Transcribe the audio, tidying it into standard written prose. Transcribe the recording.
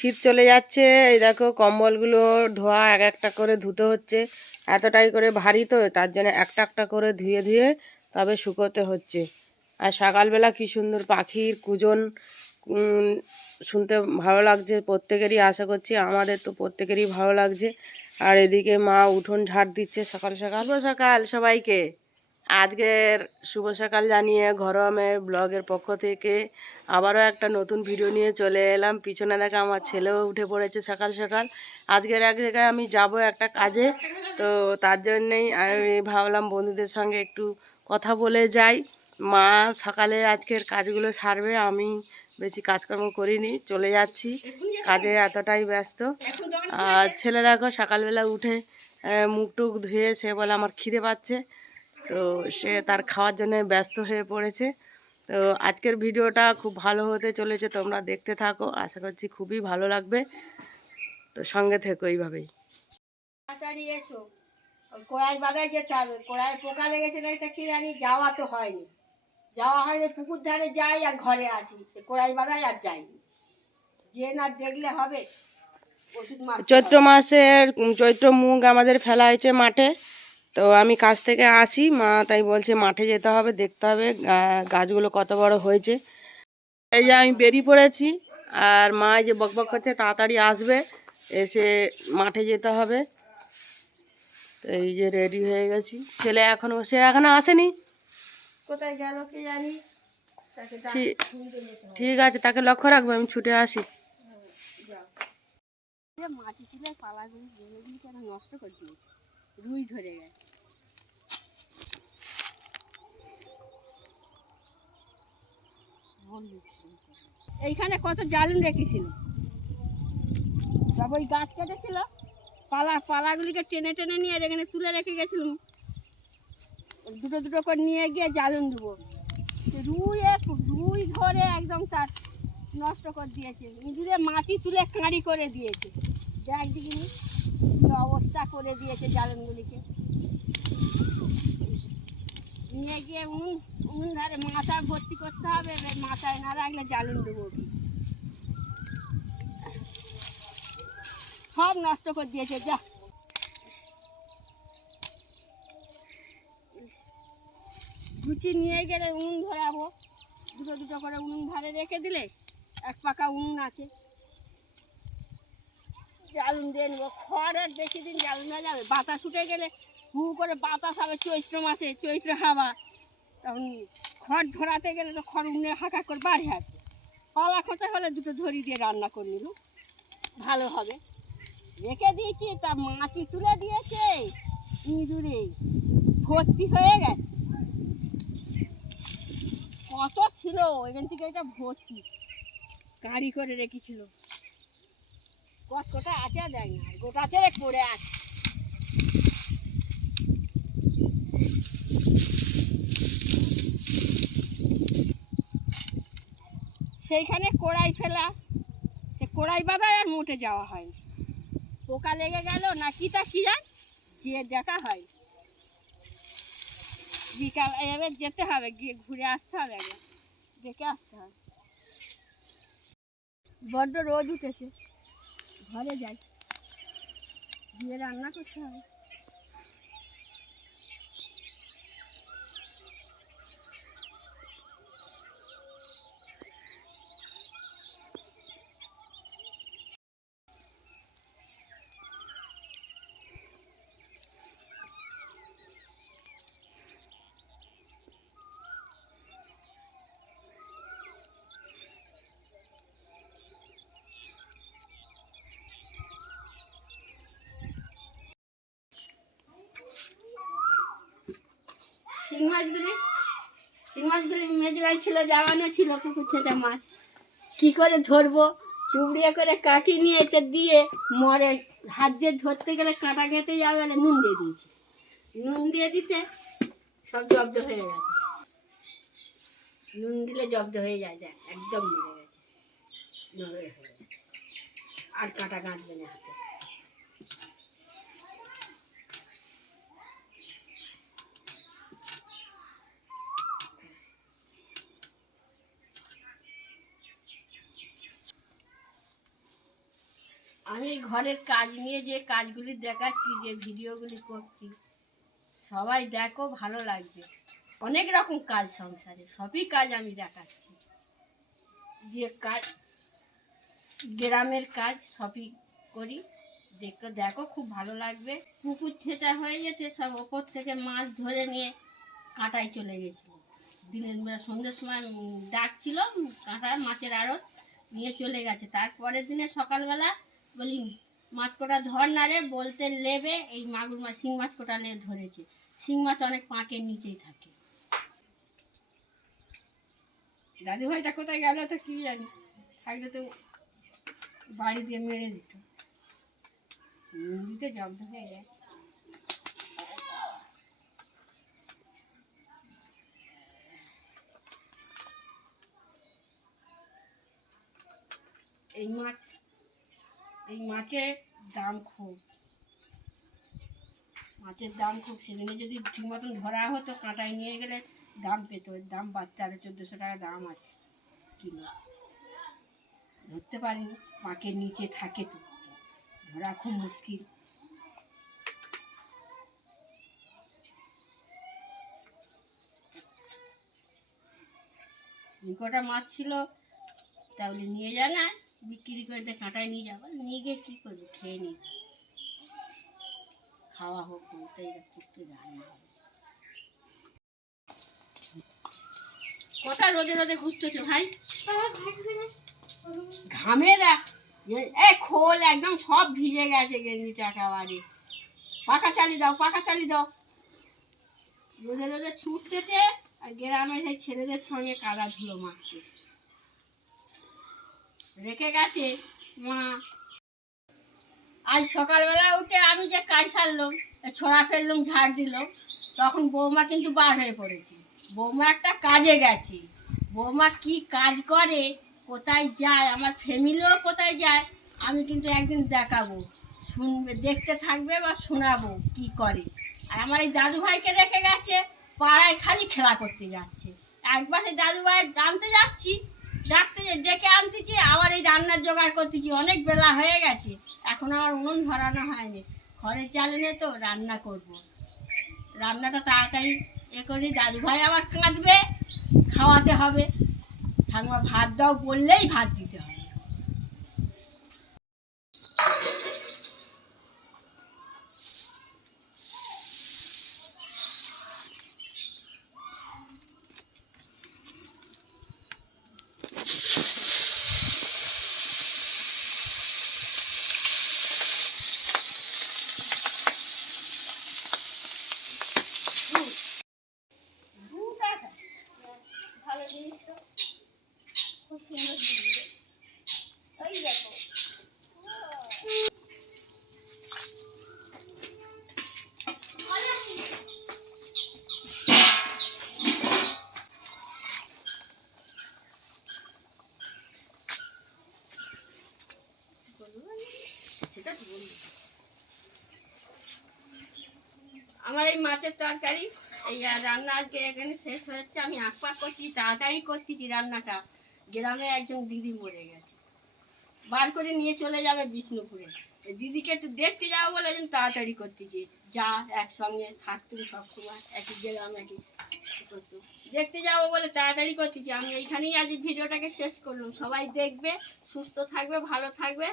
শীত চলে যাচ্ছে। এই দেখো কম্বলগুলো ধোয়া এক একটা করে ধুতে হচ্ছে, এতটাই করে ভারী তো, তার জন্য একটা একটা করে ধুয়ে ধুয়ে তবে শুকোতে হচ্ছে। আর সকালবেলা কি সুন্দর পাখির কুজন শুনতে ভালো লাগছে প্রত্যেকেরই, আশা করছি আমাদের তো প্রত্যেকেরই ভালো লাগছে। আর এদিকে মা উঠোন ঝাড় দিচ্ছে সকাল সকাল। শুভ সকাল সবাইকে, আজকের শুভ সকাল জানিয়ে ঘরোয়া মেয়ে ব্লগের পক্ষ থেকে আবারও একটা নতুন ভিডিও নিয়ে চলে এলাম। পিছনে দেখা আমার ছেলেও উঠে পড়েছে সকাল সকাল। আজকের এক জায়গায় আমি যাব একটা কাজে, তো তার জন্যেই আমি ভাবলাম বন্ধুদের সঙ্গে একটু কথা বলে যাই। মা সকালে আজকের কাজগুলো সারবে, আমি বেশি কাজকর্ম করিনি, চলে যাচ্ছি কাজে, এতটাই ব্যস্ত। আর ছেলে দেখো সকালবেলা উঠে মুখ টুক ধুয়ে সে বলে আমার খিদে পাচ্ছে, তো সে তার খাওয়ার জন্য ব্যস্ত হয়ে পড়েছে। তো আজকের ভিডিওটা খুব ভালো হতে চলেছে, তোমরা দেখতে থাকো, আশা করছি খুবই ভালো লাগবে। তো সঙ্গে থেকো এইভাবেই। তাড়াতাড়ি এসো, ওই কড়াই বাগায় যেতে হবে, কড়াই পোকা লেগেছে না, এটা কি জানি, যাওয়া তো হয়নি, পুকুর ধারে যাই আর ঘরে আসি, কড়াই বাগায় আর যাইনি, যে না দেখলে হবে। চৈত্র মাসের চৈত্র মুগ আমাদের ফেলা হয়েছে মাঠে, তো আমি কাজ থেকে আসি, মা তাই বলছে মাঠে যেতে হবে, দেখতে হবে গাছগুলো কত বড় হয়েছে। এই যে আমি বেরিয়ে পড়েছি, আর মা যে বকবক করছে তাড়াতাড়ি আসবে, এসে মাঠে যেতে হবে। তো এই যে রেডি হয়ে গেছি, ছেলে এখনো আসেনি, কোথায় গেল কি জানি। ঠিক আছে, তাকে লক্ষ্য রাখবো, আমি ছুটে আসি। মাটি তুলে পালাগুলো কেন নষ্ট করে দিয়েছে, রুই ধরে গেছে। এইখানে কত জালুন রেখেছিল, সব ওই গাছ কেটেছিল, পালাগুলিকে টেনে টেনে নিয়ে এখানে তুলে রেখে গেছিলাম, দুটো দুটো করে নিয়ে গিয়ে জালুন দেবো। রুই ধরে একদম তার নষ্ট করে দিয়েছে, নিজেদের মাটি তুলে কাঁড়ি করে দিয়েছে। দেখ দেখিনি কি অবস্থা করে দিয়েছে জালুনগুলিকে, নিয়ে গিয়ে উনুন ধারে মাথায় ভর্তি করতে হবে, মাথায় না রাখলে জালুন দেবো কি, সব নষ্ট করে দিয়েছে। যা গুছি নিয়ে গেলে উনুন ধরাবো, দুটো দুটো করে উনুন ধারে রেখে দিলে এক পাকা উনুন আছে, জালুন দিয়ে নেবো। খড় আর বেশি দিন জালুন হয়ে যাবে, বাতাস উঠে গেলে হু করে বাতাস হবে, চৈত্র মাসে চৈত্র হাওয়া, তখন খড় ধরাতে গেলে তো খড় উনুনে হাঁকা করে বাড়ি আসবে। পালা খোঁচা হলে দুটো ধরি দিয়ে রান্না করে নিল, ভালো হবে। রেখে দিয়েছি, তা মাটি তুলে দিয়েছে, ইঁদুরে ভর্তি হয়ে গেছে, কত ছিল এখান থেকে, এটা ভর্তি কাঁড়ি করে রেখেছিল। কতটা আছে দেখ না, গোটা ছেড়ে পড়ে আছে। সেইখানে কড়াই ফেলা, সে কড়াই বাঁধায় আর মোটে যাওয়া হয়নি, পোকা লেগে গেল না কি তা কি জান, যে দেখা হয়। বিকাল এবার যেতে হবে, গিয়ে ঘুরে আসতে হবে, একবার দেখে আসতে হবে। বড্ড রোদ উঠেছে, ঘরে যাই, গিয়ে রান্না করতে হবে। শিং মাছগুলি মেজলাই ছিল, জামানো ছিল পুকুর ছেঁচা মাছ, কী করে ধরবো, চুবড়িয়া করে কাটি নিয়ে এটা দিয়ে মরে, হাত দিয়ে ধরতে গেলে কাঁটা খেতে যাবে, নুন দিয়ে দিয়েছি, নুন দিয়ে দিতে সব জব্দ হয়ে গেছে, নুন দিলে জব্দ হয়ে যায়, দেখ একদম মরে গেছে, নরম হয়ে গেছে, আর কাঁটা গাঁটবে না হাতে। আমি ঘরের কাজ নিয়ে যে কাজগুলি দেখাচ্ছি, যে ভিডিওগুলি করছি, সবাই দেখো, ভালো লাগবে। অনেক রকম কাজ সংসারে, সবই কাজ আমি দেখাচ্ছি। যে কাজ গ্রামের কাজ সবই করি, দেখো খুব ভালো লাগবে। পুকুর ছেঁচা হয়ে গেছে, সব ওপর থেকে মাছ ধরে নিয়ে কাঁটায় চলে গেছিল। দিনের বেলা সন্ধ্যের সময় ডাকছিল, কাঁটা মাছের আড়ত নিয়ে চলে গেছে। তারপরের দিনে সকালবেলা বলি, মাছ কটা ধর না রে, বলতে লেবে এই মাগুর মাছ, শিং মাছ কটা ধরেছে। শিং মাছ অনেক পাঁকের নিচেই থাকে। দাদু ভাইটা কোথায় গেল তো কি জানি, থাকলে তো বাড়ি দিয়ে মেরে দিত। দিতে জব্দ হয়ে গেছে। এই মাছের দাম খুব, সেদিনে যদি ঠিক মতন ধরা হতো, কাঁটায় নিয়ে গেলে দাম পেত। দাম বাড়তে, আরো 1400 টাকা দাম আছে কিলো। ধরতে পারিনি, পাঁকের নিচে থাকে তো, ধরা খুব মুশকিল। কটা মাছ ছিল, তাহলে নিয়ে যা না, বিক্রি করে কাঁটায় নিয়ে যাবো, নিয়ে গিয়ে কী করবো, খেয়ে নিই, খাওয়া হোক, বলতে করতে জানি। কোথা রোদে রোদে ঘুরতেছো ভাই? ঘামের খোল একদম সব ভিজে গেছে গেঞ্জিটা একেবারে। পাখা চালিয়ে দাও, পাখা চালিয়ে দাও। রোদে রোদে ছুটতেছে, আর গ্রামে সেই ছেলেদের সঙ্গে কাদা ধুলো মারতেছে। রেখে গেছে মা। আজ সকালবেলা উঠে আমি যে কাজ সারলাম, ছড়া ফেললাম, ঝাড় দিলাম, তখন বৌমা কিন্তু বার হয়ে পড়েছে। বৌমা একটা কাজে গেছে। বৌমা কি কাজ করে, কোথায় যায়, আমার ফ্যামিলিও কোথায় যায়, আমি কিন্তু একদিন দেখাবো, শুনবে, দেখতে থাকবে বা শোনাবো কি করে। আর আমার এই দাদু ভাইকে রেখে গেছে, পাড়ায় খালি খেলা করতে যাচ্ছে। একবার সেই দাদু ভাই আনতে যাচ্ছি, ডেকে আনতেছি, আবার এই রান্নার জোগাড় করতেছি। অনেক বেলা হয়ে গেছে, এখন আমার উনুন ধরানো হয়নি, ঘরের জ্বালানে তো রান্না করব। রান্নাটা তাড়াতাড়ি করি, দাদু ভাই আবার কাঁদবে, খাওয়াতে হবে। ঠাকুমা ভাত দাও বললেই ভাত দিতে হবে। ভালো জিনিস তো, খুব সুন্দর জিনিস। ওই দেখো, আমার এই মাছের তরকারি, এই রান্না আজকে এখানে শেষ হচ্ছে। আমি আঁকপাক করছি, তাড়াতাড়ি করতেছি রান্নাটা। গ্রামে একজন দিদি মরে গেছে, বার করে নিয়ে চলে যাবে বিষ্ণুপুরে। দিদিকে একটু দেখতে যাবো বলে একজন তাড়াতাড়ি করতেছি। যা একসঙ্গে থাকতুম সবসময়, একই গ্রাম, একই করতো, দেখতে যাবো বলে তাড়াতাড়ি করতেছি। আমি এইখানেই আজ ভিডিওটাকে শেষ করলাম। সবাই দেখবে, সুস্থ থাকবে, ভালো থাকবে।